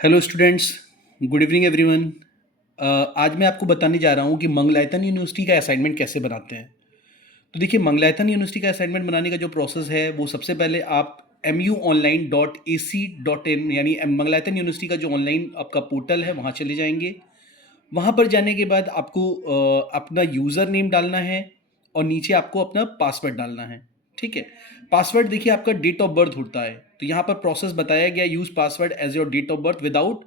Hello students, good evening everyone. आज मैं आपको बताने जा रहा हूँ कि मंगलायतन यूनिवर्सिटी का असाइनमेंट कैसे बनाते हैं। तो देखिए, मंगलायतन यूनिवर्सिटी का असाइनमेंट बनाने का जो प्रोसेस है वो सबसे पहले आप muonline.ac.in यानी मंगलायतन यूनिवर्सिटी का जो ऑनलाइन आपका पोर्टल है वहाँ चले जाएंगे। वहाँ पर जाने के बाद आपको अपना यूज़र नेम डालना है और नीचे आपको अपना पासवर्ड डालना है। ठीक है। पासवर्ड देखिए आपका डेट ऑफ बर्थ होता है, तो यहाँ पर प्रोसेस बताया गया, use password as your date of birth without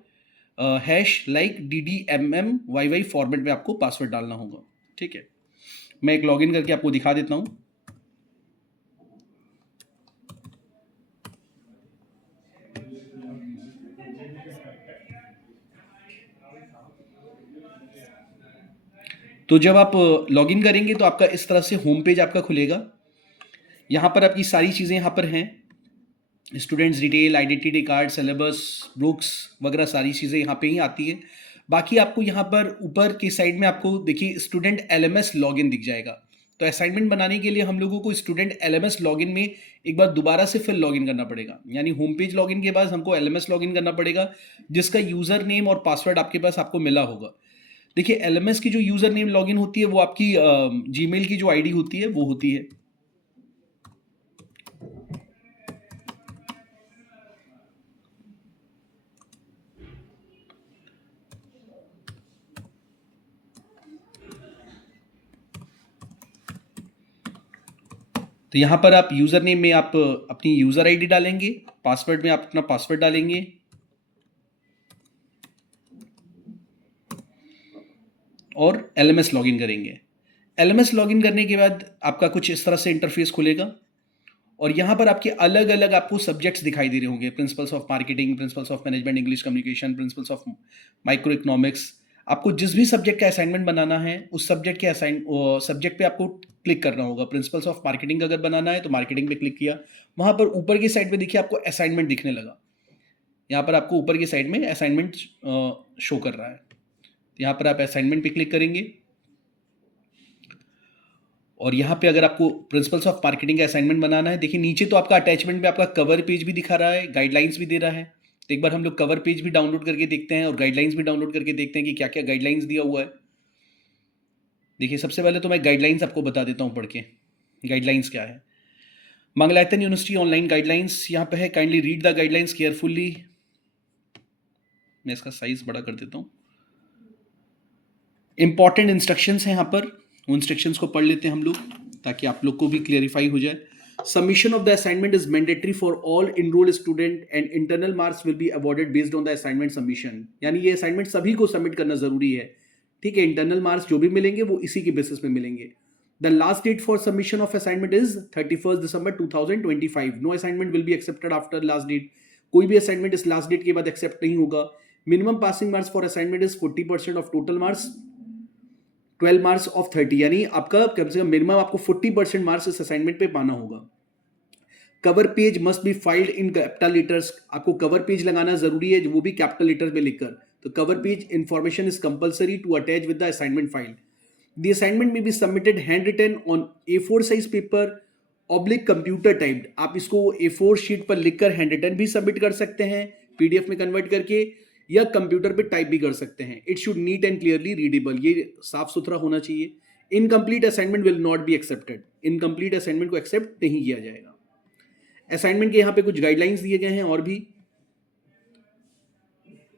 hash like DDMM YY format में आपको पासवर्ड डालना होगा। ठीक है। मैं एक लॉगिन करके आपको दिखा देता हूँ। तो जब आप लॉगिन करेंगे तो आपका इस तरह से होम पेज आपका खुलेगा। यहाँ पर आपकी सारी चीज़ें यहाँ पर हैं, students detail, identity card, syllabus, books वगैरह सारी चीज़ें यहाँ पे ही आती है। बाकी आपको यहाँ पर ऊपर की साइड में आपको देखिए स्टूडेंट LMS लॉगिन दिख जाएगा। तो असाइनमेंट बनाने के लिए हम लोगों को स्टूडेंट LMS लॉगिन में एक बार दोबारा से फिर लॉगिन करना पड़ेगा, यानी होम पेज लॉगिन के बाद हमको LMS लॉगिन करना पड़ेगा, जिसका यूज़र नेम और पासवर्ड आपके पास आपको मिला होगा। देखिए LMS की जो यूज़र नेम लॉगिन होती है वो आपकी जीमेल की जो ID होती है वो होती है। तो यहाँ पर आप यूज़र नेम में आप अपनी यूज़र आईडी डालेंगे, पासवर्ड में आप अपना पासवर्ड डालेंगे और LMS लॉगिन करेंगे। LMS लॉगिन करने के बाद आपका कुछ इस तरह से इंटरफेस खुलेगा और यहाँ पर आपके अलग अलग आपको सब्जेक्ट्स दिखाई दे रहे होंगे, principles of marketing, principles of management, English communication, principles of micro economics. आपको जिस भी सब्जेक्ट का असाइनमेंट बनाना है उस सब्जेक्ट के सब्जेक्ट पे आपको क्लिक करना होगा। प्रिंसिपल्स ऑफ मार्केटिंग अगर बनाना है तो मार्केटिंग पे क्लिक किया, वहाँ पर ऊपर की साइड पे देखिए आपको असाइनमेंट दिखने लगा। यहाँ पर आपको ऊपर की साइड में असाइनमेंट शो कर रहा है, तो यहाँ पर आप असाइनमेंट पे क्लिक करेंगे और यहाँ पे अगर आपको प्रिंसिपल्स ऑफ मार्केटिंग का असाइनमेंट बनाना है, देखिए नीचे तो आपका अटैचमेंट में आपका कवर पेज भी दिखा रहा है, गाइडलाइंस भी दे रहा है। तो एक बार हम लोग कवर पेज भी डाउनलोड करके देखते हैं और गाइडलाइंस भी डाउनलोड करके देखते हैं कि क्या क्या गाइडलाइंस दिया हुआ है। देखिए सबसे पहले तो मैं गाइडलाइंस आपको बता देता हूँ पढ़ के, गाइडलाइंस क्या है। मंगलायतन यूनिवर्सिटी ऑनलाइन गाइडलाइंस यहाँ पे है, kindly read the guidelines carefully. मैं इसका साइज बड़ा कर देता हूँ। इंपॉर्टेंट इंस्ट्रक्शंस हैं यहाँ पर, उन इंस्ट्रक्शंस को पढ़ लेते हैं हम लोग ताकि आप लोग को भी क्लियरिफाई हो जाए। Submission of the assignment is mandatory for all enrolled student and internal marks will be awarded based on the assignment submission। यानी ये असाइनमेंट सभी को सबमिट करना जरूरी है। ठीक है, इंटरनल मार्क्स जो भी मिलेंगे वो इसी के बेसिस पे मिलेंगे। The last date for submission of assignment is 31st December 2025। No assignment will be accepted after last date। कोई भी असाइनमेंट इस लास्ट डेट के बाद एक्सेप्ट नहीं होगा। Minimum passing marks for assignment is 40% of total marks, 12 marks of 30, यानी आपका कम से कम मिनिमम आपको 40% मार्क्स इस असाइनमेंट पे पाना होगा। Cover page must be filed in capital letters. आपको कवर पेज लगाना जरूरी है, वो भी कैपिटल लेटर्स में लिखकर। तो cover page information is compulsory to attach with the assignment file. The assignment में be submitted hand written on A4 size paper oblique computer typed. आप इसको A4 शीट पर लिखकर हैंड रिटन भी सबमिट कर सकते हैं, PDF में कन्वर्ट करके, या कंप्यूटर पे टाइप भी कर सकते हैं। It should neat and clearly readable, ये साफ सुथरा होना चाहिए। Incomplete assignment will not be accepted. Incomplete assignment को एक्सेप्ट नहीं किया जाएगा। असाइनमेंट के यहाँ पे कुछ गाइडलाइंस दिए गए हैं और भी।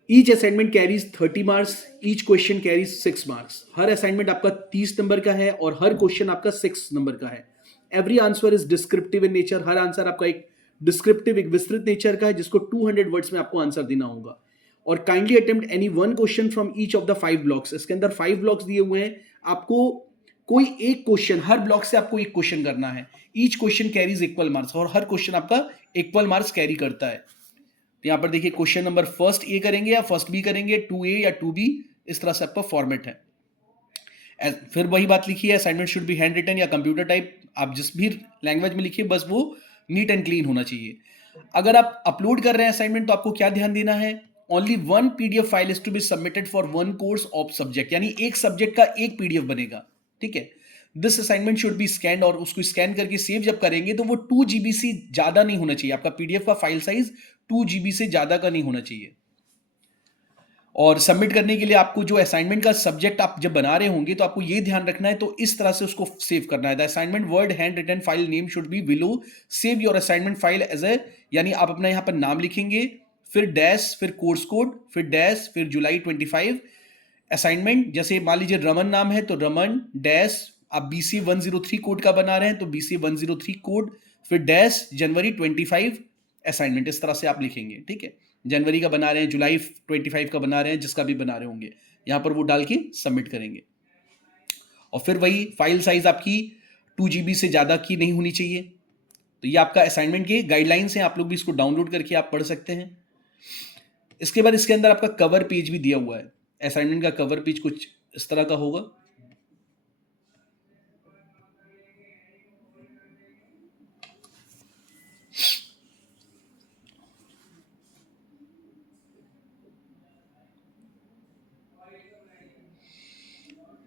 Each assignment carries 30 marks, each question carries 6 marks. हर असाइनमेंट आपका 30 नंबर का है और हर क्वेश्चन आपका 6 नंबर का है। Every answer is descriptive in nature. Her answer आपका एक डिस्क्रिप्टिव, एक विस्तृत नेचर का है, जिसको 200 वर्ड्स में आपको आंसर देना होगा। और kindly attempt any one question from each of the 5 blocks. इसके अंदर 5 ब्लॉक्स दिए हुए हैं, आपको कोई एक क्वेश्चन, हर ब्लॉक से आपको एक क्वेश्चन करना है। Each question carries equal marks, और हर क्वेश्चन आपका इक्वल मार्क्स कैरी करता है। तो यहाँ पर देखिए क्वेश्चन नंबर फर्स्ट ए करेंगे या फर्स्ट बी करेंगे, 2A या 2B, इस तरह से आपका फॉर्मेट है। फिर वही बात लिखी है, assignment should be hand written या कंप्यूटर टाइप। आप जिस भी लैंग्वेज में लिखिए, बस वो नीट एंड क्लीन होना चाहिए। अगर आप अपलोड कर रहे हैं असाइनमेंट तो आपको क्या ध्यान देना है, only one PDF file is to be submitted for one course of subject, यानी एक सब्जेक्ट का एक PDF बनेगा। ठीक है। This assignment should be scanned, और उसको स्कैन करके सेव जब करेंगे तो वो 2 GB से ज्यादा नहीं होना चाहिए। आपका PDF का फाइल साइज 2 GB से ज्यादा का नहीं होना चाहिए। और सबमिट करने के लिए आपको जो असाइनमेंट का सब्जेक्ट आप जब बना रहे होंगे तो आपको ये ध्यान रखना है, तो इस तरह से उसको सेव करना है। The assignment word hand written file name should be below. Save your assignment file as a, यानी आप अपना यहाँ पर नाम लिखेंगे, फिर डैश, फिर कोर्स कोड, फिर डैश, फिर जुलाई 25 असाइनमेंट। जैसे मान लीजिए रमन नाम है तो रमन डैश, आप BCA 103 कोड का बना रहे हैं तो BCA 103 कोड, फिर डैश जनवरी 25 असाइनमेंट। इस तरह से आप लिखेंगे, ठीक है। जनवरी का बना रहे हैं, जुलाई 25 का बना रहे हैं, जिसका भी बना रहे होंगे यहां पर वो डाल के सबमिट करेंगे। और फिर वही फाइल साइज आपकी 2 GB से ज़्यादा की नहीं होनी चाहिए। तो ये आपका असाइनमेंट के गाइडलाइंस हैं, आप लोग भी इसको डाउनलोड करके आप पढ़ सकते हैं। इसके बाद इसके अंदर आपका कवर पेज भी दिया हुआ है। असाइनमेंट का कवर पेज कुछ इस तरह का होगा।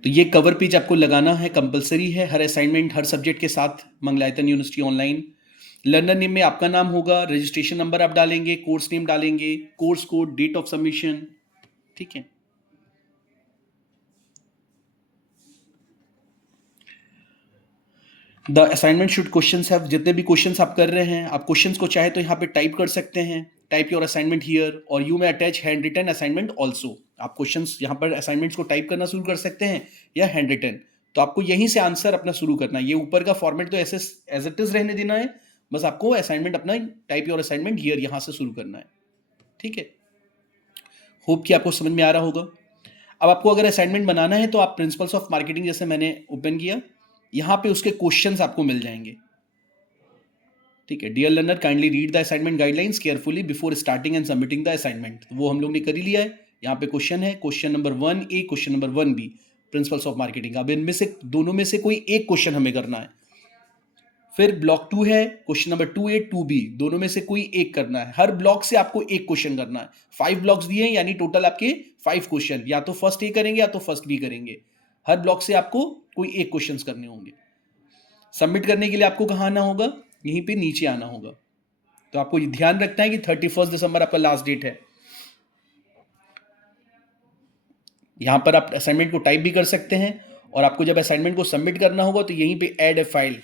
तो ये कवर पेज आपको लगाना है, कंपलसरी है हर असाइनमेंट हर सब्जेक्ट के साथ Mangalayatan university online. Learner name में आपका नाम होगा, रजिस्ट्रेशन नंबर आप डालेंगे, कोर्स नेम डालेंगे, course code, date of submission, ठीक है। The assignment should questions have, जितने भी क्वेश्चंस आप कर रहे हैं आप क्वेश्चंस को चाहे तो यहाँ पे टाइप कर सकते हैं, टाइप योर असाइनमेंट हियर, और यू में attach hand written assignment also. आप क्वेश्चंस यहाँ पर असाइनमेंट्स को टाइप करना शुरू कर सकते हैं या हैंड रिटन। तो आपको यहीं से आंसर अपना शुरू करना है। ये ऊपर का फॉर्मेट तो ऐसे एज इट इज रहने देना है, बस आपको असाइनमेंट अपना टाइप योर असाइनमेंट हियर यहाँ से शुरू करना है, ठीक है। होप कि आपको समझ में आ रहा होगा। अब आपको अगर असाइनमेंट बनाना है तो आप प्रिंसिपल्स ऑफ मार्केटिंग जैसे मैंने ओपन किया, यहाँ पे उसके क्वेश्चंस आपको मिल जाएंगे, ठीक है। Dear learner kindly read the assignment guidelines carefully before starting and submitting the assignment. वो हम लोग ने कर ही लिया है। यहाँ पे क्वेश्चन है, question number 1A, question number 1B, principles of marketing. अब इनमें से दोनों में से कोई एक क्वेश्चन हमें करना है। फिर ब्लॉक 2 है, क्वेश्चन नंबर 2A 2B, दोनों में से कोई एक करना है। हर ब्लॉक से आपको एक क्वेश्चन करना है। 5 ब्लॉक्स दिए हैं, यानी टोटल आपके 5 क्वेश्चन, या तो फर्स्ट ए करेंगे या तो फर्स्ट बी करेंगे। हर ब्लॉक से आपको कोई एक क्वेश्चन करने होंगे। सबमिट करने के लिए आपको कहाँ आना होगा, यहीं पे नीचे आना होगा। तो आपको ये ध्यान रखना है कि 31 दिसंबर आपका लास्ट डेट है। यहां पर आप असाइनमेंट को टाइप भी कर सकते हैं, और आपको जब असाइनमेंट को सबमिट करना होगा तो यहीं पे ऐड ए फाइल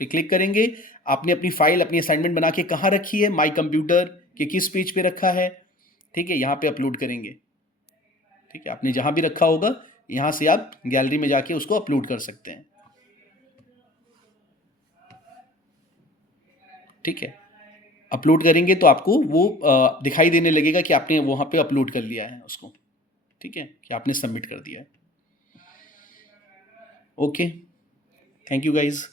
पे क्लिक करेंगे। आपने अपनी फाइल, अपनी असाइनमेंट बना के कहाँ रखी है, माई कंप्यूटर के किस पेज पे रखा है, ठीक है, यहाँ पे अपलोड करेंगे, ठीक है। आपने जहां भी रखा होगा यहां से आप गैलरी में जाके उसको अपलोड कर सकते हैं, ठीक है। अपलोड करेंगे तो आपको वो दिखाई देने लगेगा कि आपने वहां पे अपलोड कर लिया है उसको, ठीक है, कि आपने सबमिट कर दिया है। Okay, thank you guys.